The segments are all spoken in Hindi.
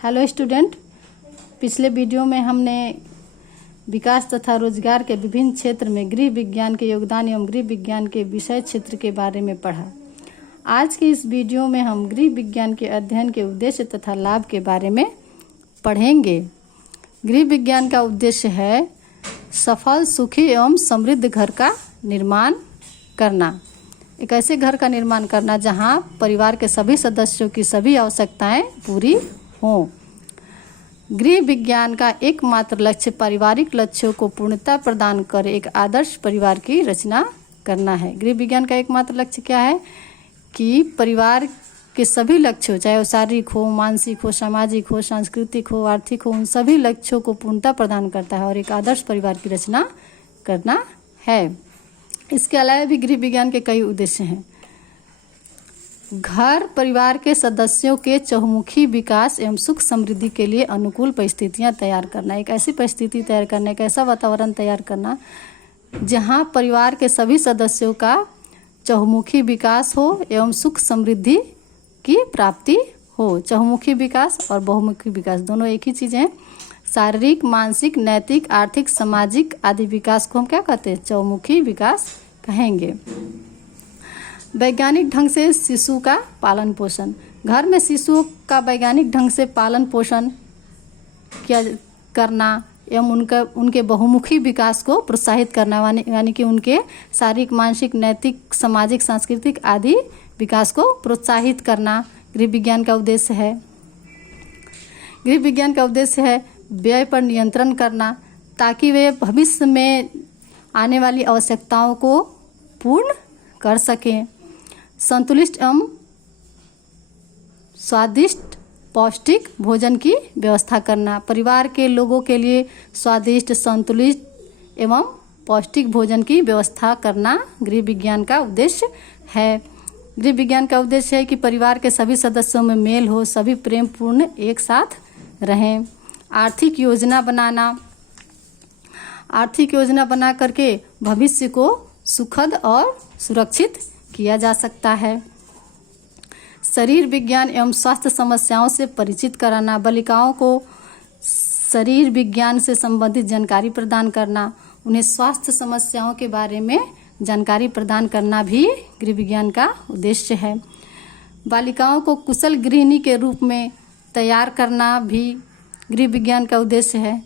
हेलो स्टूडेंट, पिछले वीडियो में हमने विकास तथा रोजगार के विभिन्न क्षेत्र में गृह विज्ञान के योगदान एवं गृह विज्ञान के विषय क्षेत्र के बारे में पढ़ा। आज के इस वीडियो में हम गृह विज्ञान के अध्ययन के उद्देश्य तथा लाभ के बारे में पढ़ेंगे। गृह विज्ञान का उद्देश्य है सफल, सुखी एवं समृद्ध घर का निर्माण करना। एक ऐसे घर का निर्माण करना जहां परिवार के सभी सदस्यों की सभी आवश्यकताएं पूरी हों। गृह विज्ञान का एकमात्र लक्ष्य पारिवारिक लक्ष्यों को पूर्णता प्रदान कर एक आदर्श परिवार की रचना करना है। गृह विज्ञान का एकमात्र लक्ष्य क्या है कि परिवार के सभी लक्ष्यों, चाहे वो शारीरिक हो, मानसिक हो, सामाजिक हो, सांस्कृतिक हो, आर्थिक हो, उन सभी लक्ष्यों को पूर्णता प्रदान करता है और एक आदर्श परिवार की रचना करना है। इसके अलावा भी गृह विज्ञान के कई उद्देश्य हैं। घर परिवार के सदस्यों के चहुमुखी विकास एवं सुख समृद्धि के लिए अनुकूल परिस्थितियां तैयार करना। एक ऐसी परिस्थिति तैयार करना, एक ऐसा वातावरण तैयार करना जहां परिवार के सभी सदस्यों का चहुमुखी विकास हो एवं सुख समृद्धि की प्राप्ति हो। चहुमुखी विकास और बहुमुखी विकास दोनों एक ही चीज़ें हैं। शारीरिक, मानसिक, नैतिक, आर्थिक, सामाजिक आदि विकास को हम क्या कहते हैं? चहुमुखी विकास कहेंगे। वैज्ञानिक ढंग से शिशु का पालन पोषण। घर में शिशुओं का वैज्ञानिक ढंग से पालन पोषण करना एवं उनके बहुमुखी विकास को प्रोत्साहित करना, यानी कि उनके शारीरिक, मानसिक, नैतिक, सामाजिक, सांस्कृतिक आदि विकास को प्रोत्साहित करना गृह विज्ञान का उद्देश्य है। गृह विज्ञान का उद्देश्य है व्यय पर नियंत्रण करना ताकि वे भविष्य में आने वाली आवश्यकताओं को पूर्ण कर सकें। संतुलित एवं स्वादिष्ट पौष्टिक भोजन की व्यवस्था करना। परिवार के लोगों के लिए स्वादिष्ट, संतुलित एवं पौष्टिक भोजन की व्यवस्था करना गृह विज्ञान का उद्देश्य है। गृह विज्ञान का उद्देश्य है कि परिवार के सभी सदस्यों में मेल हो, सभी प्रेमपूर्ण एक साथ रहें। आर्थिक योजना बनाना। आर्थिक योजना बना करके भविष्य को सुखद और सुरक्षित किया जा सकता है। शरीर विज्ञान एवं स्वास्थ्य समस्याओं से परिचित कराना। बालिकाओं को शरीर विज्ञान से संबंधित जानकारी प्रदान करना, उन्हें स्वास्थ्य समस्याओं के बारे में जानकारी प्रदान करना भी गृह विज्ञान का उद्देश्य है। बालिकाओं को कुशल गृहिणी के रूप में तैयार करना भी गृह विज्ञान का उद्देश्य है।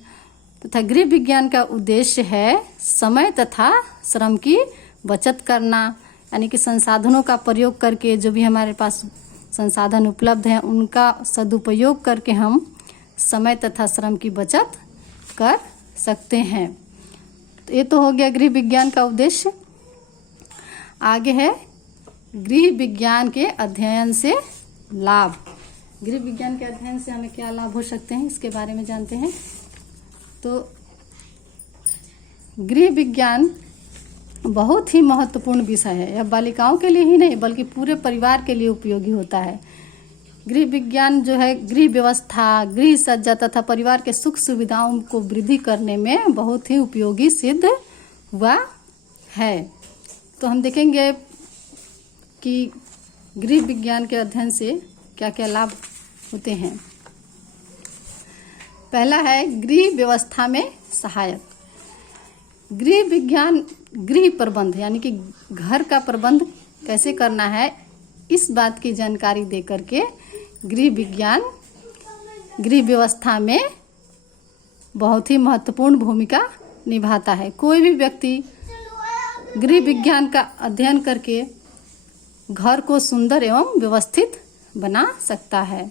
तथा गृह विज्ञान का उद्देश्य है समय तथा श्रम की बचत करना, यानी कि संसाधनों का प्रयोग करके जो भी हमारे पास संसाधन उपलब्ध हैं उनका सदुपयोग करके हम समय तथा श्रम की बचत कर सकते हैं। तो ये तो हो गया गृह विज्ञान का उद्देश्य। आगे है गृह विज्ञान के अध्ययन से लाभ। गृह विज्ञान के अध्ययन से हमें क्या लाभ हो सकते हैं, इसके बारे में जानते हैं। तो गृह विज्ञान बहुत ही महत्वपूर्ण विषय है। यह बालिकाओं के लिए ही नहीं बल्कि पूरे परिवार के लिए उपयोगी होता है। गृह विज्ञान जो है गृह व्यवस्था, गृह सज्जा तथा परिवार के सुख सुविधाओं को वृद्धि करने में बहुत ही उपयोगी सिद्ध हुआ है। तो हम देखेंगे कि गृह विज्ञान के अध्ययन से क्या क्या लाभ होते हैं। पहला है गृह व्यवस्था में सहायक। गृह विज्ञान गृह प्रबंध, यानी कि घर का प्रबंध कैसे करना है, इस बात की जानकारी दे करके गृह विज्ञान गृह व्यवस्था में बहुत ही महत्वपूर्ण भूमिका निभाता है। कोई भी व्यक्ति गृह विज्ञान का अध्ययन करके घर को सुंदर एवं व्यवस्थित बना सकता है।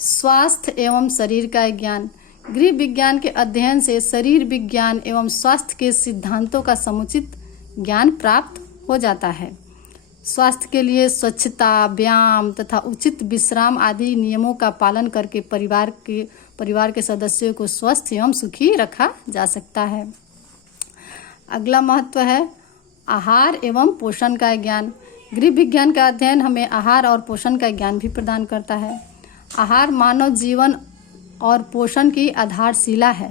स्वास्थ्य एवं शरीर का ज्ञान। गृह विज्ञान के अध्ययन से शरीर विज्ञान एवं स्वास्थ्य के सिद्धांतों का समुचित ज्ञान प्राप्त हो जाता है। स्वास्थ्य के लिए स्वच्छता, व्यायाम तथा उचित विश्राम आदि नियमों का पालन करके परिवार के सदस्यों को स्वस्थ एवं सुखी रखा जा सकता है। अगला महत्व है आहार एवं पोषण का ज्ञान। गृह विज्ञान का अध्ययन हमें आहार और पोषण का ज्ञान भी प्रदान करता है। आहार मानव जीवन और पोषण की आधारशिला है,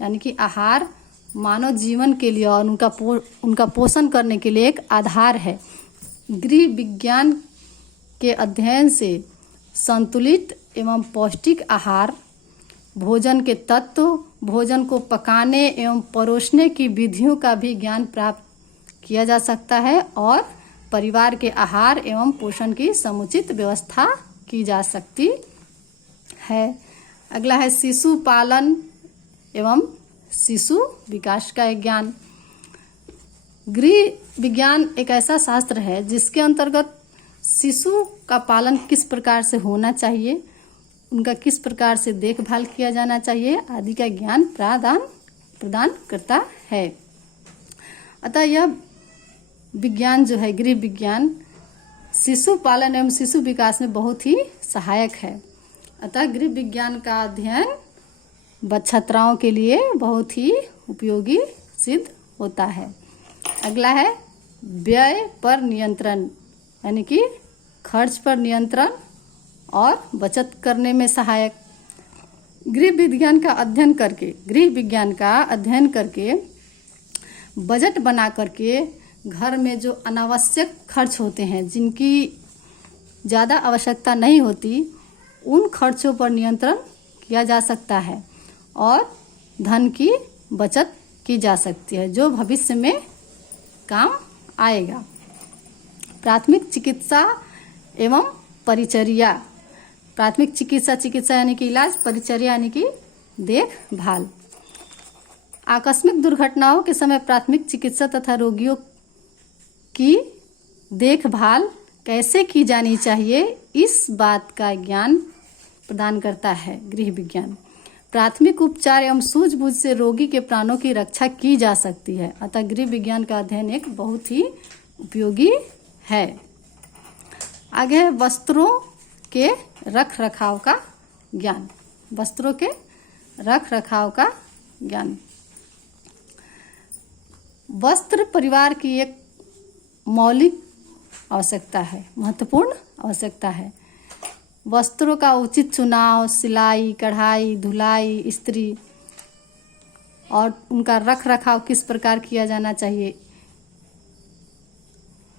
यानी कि आहार मानव जीवन के लिए और उनका पोषण करने के लिए एक आधार है। गृह विज्ञान के अध्ययन से संतुलित एवं पौष्टिक आहार, भोजन के तत्व, भोजन को पकाने एवं परोसने की विधियों का भी ज्ञान प्राप्त किया जा सकता है और परिवार के आहार एवं पोषण की समुचित व्यवस्था की जा सकती है। अगला है शिशु पालन एवं शिशु विकास का ज्ञान। गृह विज्ञान एक ऐसा शास्त्र है जिसके अंतर्गत शिशु का पालन किस प्रकार से होना चाहिए, उनका किस प्रकार से देखभाल किया जाना चाहिए आदि का ज्ञान प्रदान करता है। अतः यह विज्ञान जो है गृह विज्ञान शिशु पालन एवं शिशु विकास में बहुत ही सहायक है। अतः गृह विज्ञान का अध्ययन छात्राओं के लिए बहुत ही उपयोगी सिद्ध होता है। अगला है व्यय पर नियंत्रण, यानी कि खर्च पर नियंत्रण और बचत करने में सहायक। गृह विज्ञान का अध्ययन करके बजट बना करके घर में जो अनावश्यक खर्च होते हैं, जिनकी ज़्यादा आवश्यकता नहीं होती, उन खर्चों पर नियंत्रण किया जा सकता है और धन की बचत की जा सकती है जो भविष्य में काम आएगा। प्राथमिक चिकित्सा एवं परिचर्या। प्राथमिक चिकित्सा यानी कि इलाज, परिचर्या यानी कि देखभाल। आकस्मिक दुर्घटनाओं के समय प्राथमिक चिकित्सा तथा रोगियों की देखभाल कैसे की जानी चाहिए, इस बात का ज्ञान प्रदान करता है गृह विज्ञान। प्राथमिक उपचार एवं सूझबूझ से रोगी के प्राणों की रक्षा की जा सकती है। अतः गृह विज्ञान का अध्ययन एक बहुत ही उपयोगी है। आगे है वस्त्रों के रख रखाव का ज्ञान। वस्त्रों के रख रखाव का ज्ञान। वस्त्र परिवार की एक मौलिक आवश्यकता है, महत्वपूर्ण आवश्यकता है। वस्त्रों का उचित चुनाव, सिलाई, कढ़ाई, धुलाई, इस्त्री और उनका रख रखाव किस प्रकार किया जाना चाहिए,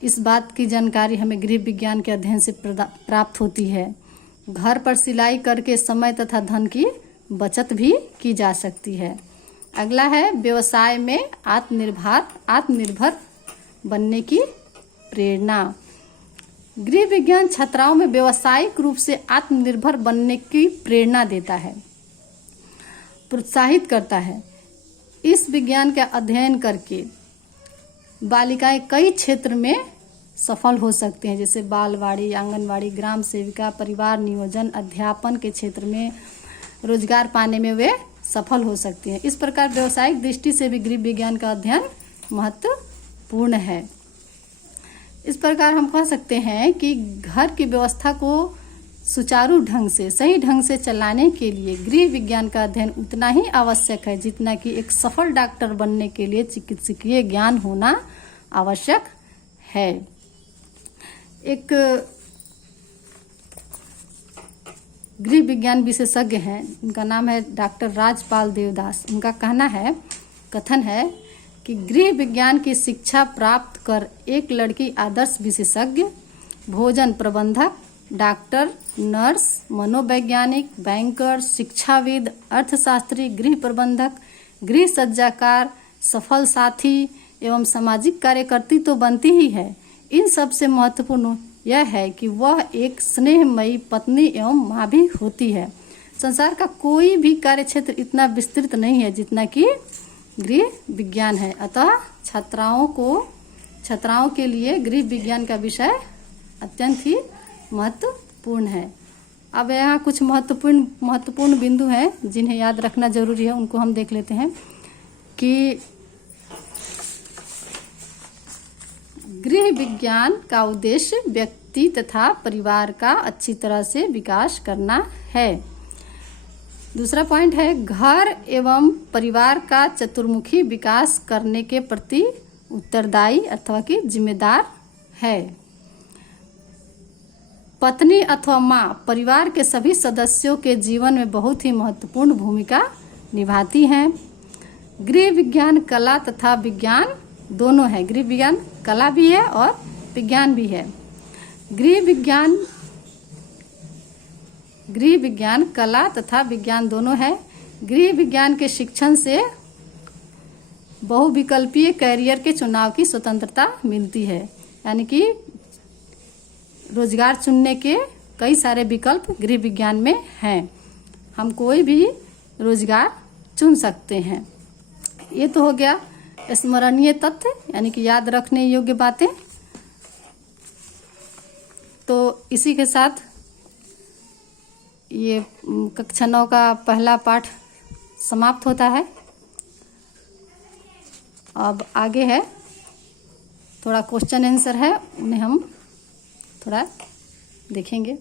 इस बात की जानकारी हमें गृह विज्ञान के अध्ययन से प्राप्त होती है। घर पर सिलाई करके समय तथा धन की बचत भी की जा सकती है। अगला है व्यवसाय में आत्मनिर्भर बनने की प्रेरणा। गृह विज्ञान छात्राओं में व्यावसायिक रूप से आत्मनिर्भर बनने की प्रेरणा देता है, प्रोत्साहित करता है। इस विज्ञान का अध्ययन करके बालिकाएं कई क्षेत्र में सफल हो सकते हैं, जैसे बालवाड़ी, आंगनवाड़ी, ग्राम सेविका, परिवार नियोजन, अध्यापन के क्षेत्र में रोजगार पाने में वे सफल हो सकती हैं। इस प्रकार व्यावसायिक दृष्टि से भी गृह विज्ञान का अध्ययन महत्वपूर्ण है। इस प्रकार हम कह सकते हैं कि घर की व्यवस्था को सुचारू ढंग से, सही ढंग से चलाने के लिए गृह विज्ञान का अध्ययन उतना ही आवश्यक है जितना कि एक सफल डॉक्टर बनने के लिए चिकित्सकीय ज्ञान होना आवश्यक है। एक गृह विज्ञान विशेषज्ञ हैं, उनका नाम है डॉक्टर राजपाल देवदास। उनका कथन है कि गृह विज्ञान की शिक्षा प्राप्त कर एक लड़की आदर्श विशेषज्ञ, भोजन प्रबंधक, डॉक्टर, नर्स, मनोवैज्ञानिक, बैंकर, शिक्षाविद, अर्थशास्त्री, गृह प्रबंधक, गृह सज्जाकार, सफल साथी एवं सामाजिक कार्यकर्ती तो बनती ही है। इन सबसे महत्वपूर्ण यह है कि वह एक स्नेहमयी पत्नी एवं माँ भी होती है। संसार का कोई भी कार्यक्षेत्र इतना विस्तृत नहीं है जितना कि गृह विज्ञान है। अतः छात्राओं के लिए गृह विज्ञान का विषय अत्यंत ही महत्वपूर्ण है। अब यहाँ कुछ महत्वपूर्ण बिंदु हैं जिन्हें याद रखना जरूरी है, उनको हम देख लेते हैं कि गृह विज्ञान का उद्देश्य व्यक्ति तथा परिवार का अच्छी तरह से विकास करना है। दूसरा पॉइंट है घर एवं परिवार का चतुर्मुखी विकास करने के प्रति उत्तरदायी अथवा कि जिम्मेदार है। पत्नी अथवा माँ परिवार के सभी सदस्यों के जीवन में बहुत ही महत्वपूर्ण भूमिका निभाती हैं। गृह विज्ञान कला तथा विज्ञान दोनों है। गृह विज्ञान कला भी है और विज्ञान भी है। गृह विज्ञान गृह विज्ञान कला तथा विज्ञान दोनों है। गृह विज्ञान के शिक्षण से बहुविकल्पीय कैरियर के चुनाव की स्वतंत्रता मिलती है, यानी कि रोजगार चुनने के कई सारे विकल्प गृह विज्ञान में हैं। हम कोई भी रोजगार चुन सकते हैं। ये तो हो गया स्मरणीय तथ्य, यानी कि याद रखने योग्य बातें। तो इसी के साथ ये कक्षा 9 का पहला पाठ समाप्त होता है। अब आगे है थोड़ा क्वेश्चन आंसर है, उन्हें हम थोड़ा देखेंगे।